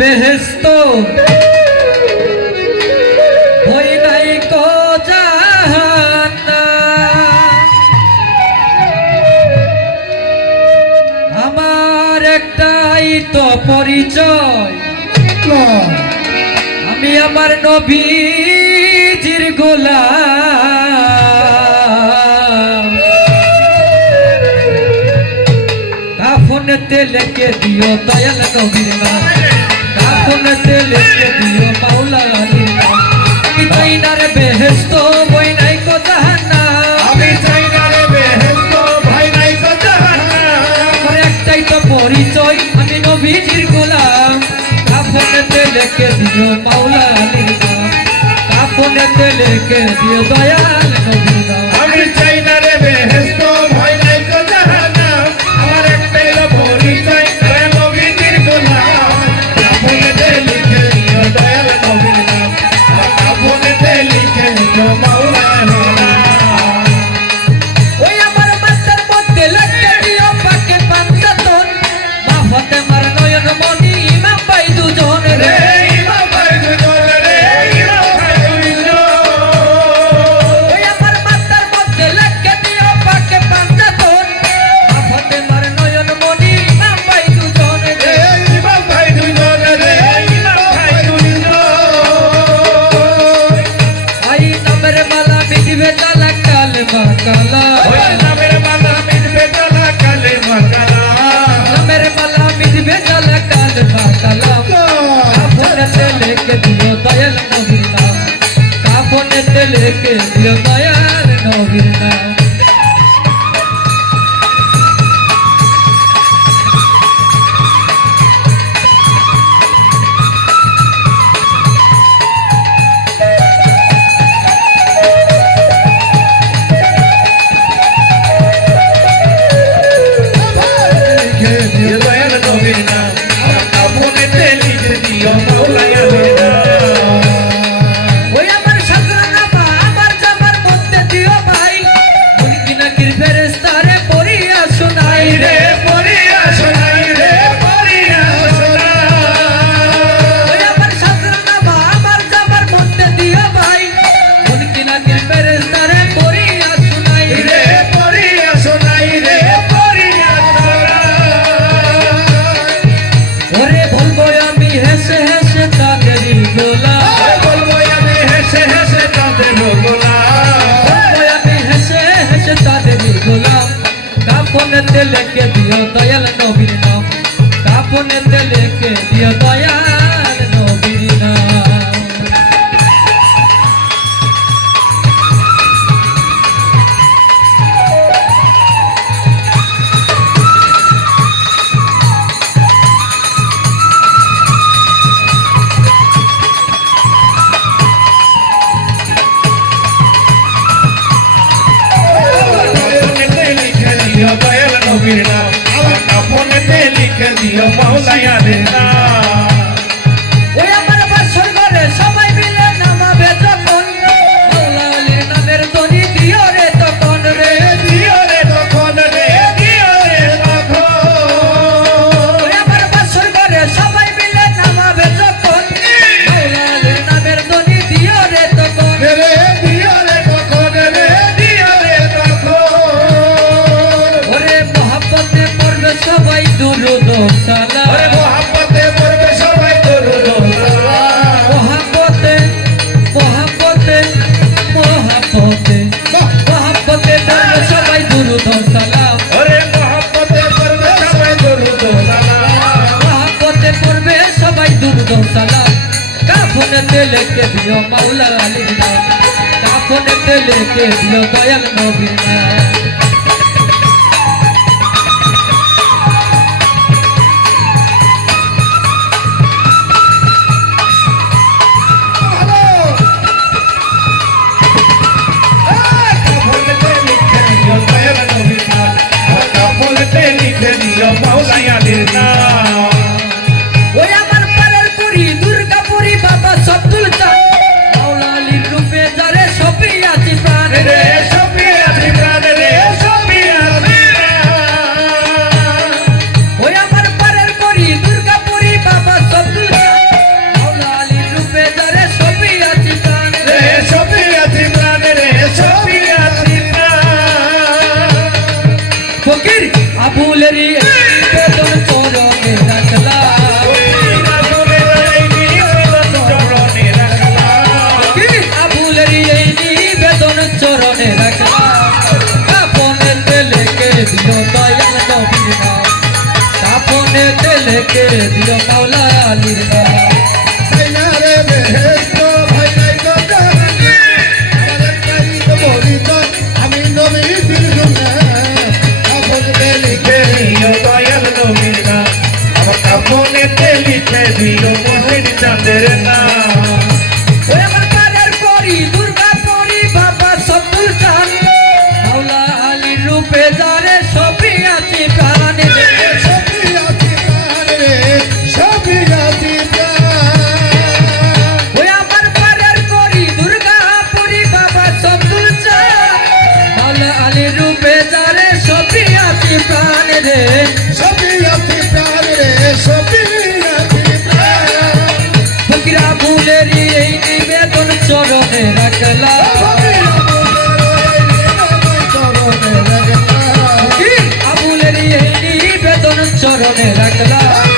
বেহেস্ত হই নাই কো জাহান্নাম। আমার একটাই তো পরিচয়, আমি আমার নবীজির গোলাম। কাফনেতে লিখে দিও দয়াল নবীর নাম, কাফনেতে লিখে দিও মাওলা আলীর নাম। আমি চাই না রে বেহেশত বই নাই কো জাহান্নাম, আমি চাই না রে বেহেশত ভাই নাই কো জাহান্নাম। আমার একটাই তো পরিচয়, আমি নবীজির গোলাম। কাফনেতে লিখে দিও মাওলা আলীর নাম, কাফনেতে লিখে দিও দয়াল নবীর নাম। আমি চাই না রে বেহেশত ভাই নাই কো জাহান্নাম। আমার একটাই তো পরিচয় রে নবীজির গোলাম। কাফনেতে লিখে দিও দয়াল নবীর নাম, কাফনেতে লিখে দিও মাওলা আলীর নাম। ওই আমার মাথার মধ্যে লিখে দিও পাকে পাঞ্জাতন, মা ফাতেমার নয়ন মনি ইমাম ভাই দুজন রে। ওই আমার মাথার মধ্যে লিখে দিও পাকে পাঞ্জাতন, মা ফাতেমার নয়ন মনি ইমাম ভাই দুজন রে। আই নামের মালা মিটবে জ্বালা কালেমা কালা, নামের মালা মিটবে জ্বালা কালেমা কালা। কাফনেতে লিখে দিও দয়াল নবীর নাম, কাফনেতে লিখে দিও দয়াল নবীর নাম। ওই আমার সাজরানা বা আমার জামার মধ্যে দিও ভাই, মুলকি নাকির ফেরেশতারে পড়িয়া শোনাই রে। ওই আমার সাজরানা বা আমার জামার মধ্যে দিও ভাই, মুলকি নাকির ফেরেশতারে পড়িয়া শোনাই রে। ওরে বলবো আমি হেসে হেসে তাদেরই গোলাম, বলবো আমি হেসে হেসে তাদেরই গোলাম। কাফনেতে লিখে দিও দয়াল নবীর নাম, কাফনেতে লিখে দিও দয়াল নবীর নাম। ওই আমার বাসর ঘরে সবাই মিলে নামাবে যখন, মাওলা আলীর নামের ধ্বনি দিও রে তখন রে। ওই আমার বাসর ঘরে সবাই মিলে নামাবে যখন, মাওলা আলীর নামের ধ্বনি দিও রে তখন। ওরে মহাব্বতে পড়বে সবাই দুরূদ ও সালাম, মহাব্বতে মহাব্বতে মহাব্বতে মহাব্বতে পড়বে সবাই দুরূদ ও সালাম, মহাব্বতে পড়বে সবাই দুরূদ ও সালাম। কাফনেতে লিখে দিও মাওলা আলীর নাম, কাফনেতে লিখে দিও দয়াল নবীর নাম। ওই আমার পাড়ার পুরি দুর্গাপুরি বাবা সবদুল চান, মাওলা আলীর রূপে যারে সপি আছে প্রাণ রে। কাফনেতে লেখে দিও মাওলা আলীর নাম সাইনারে বেহেশত ভয় নাই তো জাহান্নাম আমার একটাই তো পরিচয় আমি নবীজির গোলাম কাফনেতে লিখে দিও দয়াল নবীর নাম আমার কাফনেতে লিখে দিও মহিন চাঁদের নাম ওই আমার পাড়ার পরি দুর্গা পরি বাবা সবুল চান মাওলা আলীর রূপে যারে সবই আছে প্রাণে সবই আছে প্রাণ রে সবই আছে প্রাণ ওই আমার পাড়ার পরি দুর্গা পরি বাবা সবুল চান মাওলা আলীর রূপে যারে সবই আছে প্রাণে রে সবই আছে প্রাণ রে সবই আছে প্রাণ ফকিরা ভুলেরই এই নিবেদন চরণে রাখলাম আবুলেরই এই নিবেদন চরণে রাখলাম